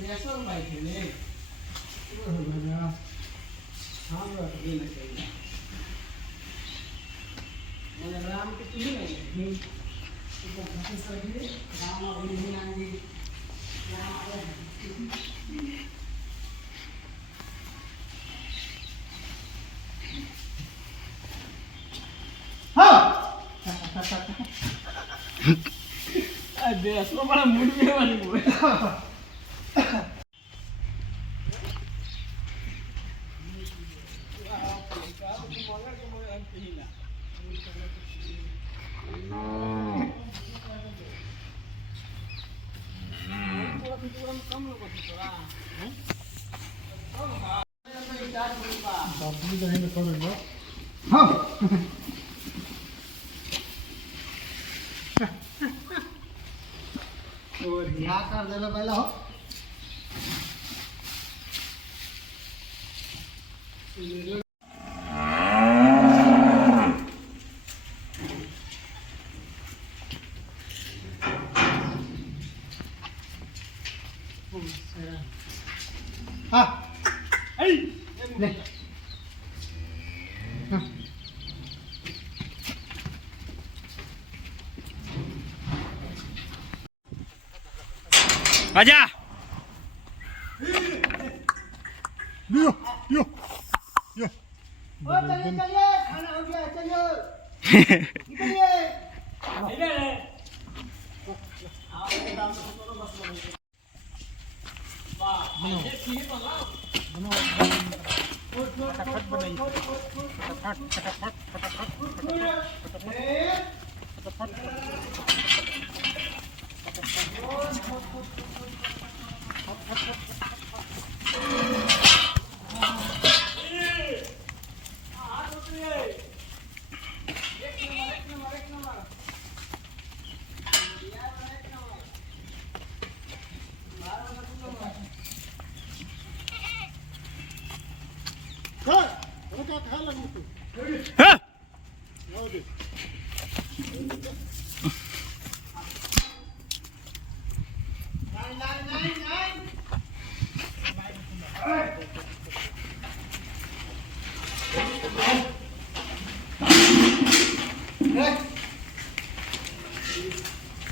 लेसन भाई खेले वो हो गया हां वो ये नहीं चाहिए मैंने राम के तुम नहीं इसको घास कर दिए राम और नहीं आएंगे अरे असलो बड़ा मूड में वाली बोल और यहाँ कर देना पहला हो हाँ ले आजा यो यो यो ओ चलिए चलिए खाना हो गया चलिए निकलिए इधर है आओ दाम तो करो बस वाह ये ठीक बना फटाफट बनाइए फटाफट हाँ जाओ दे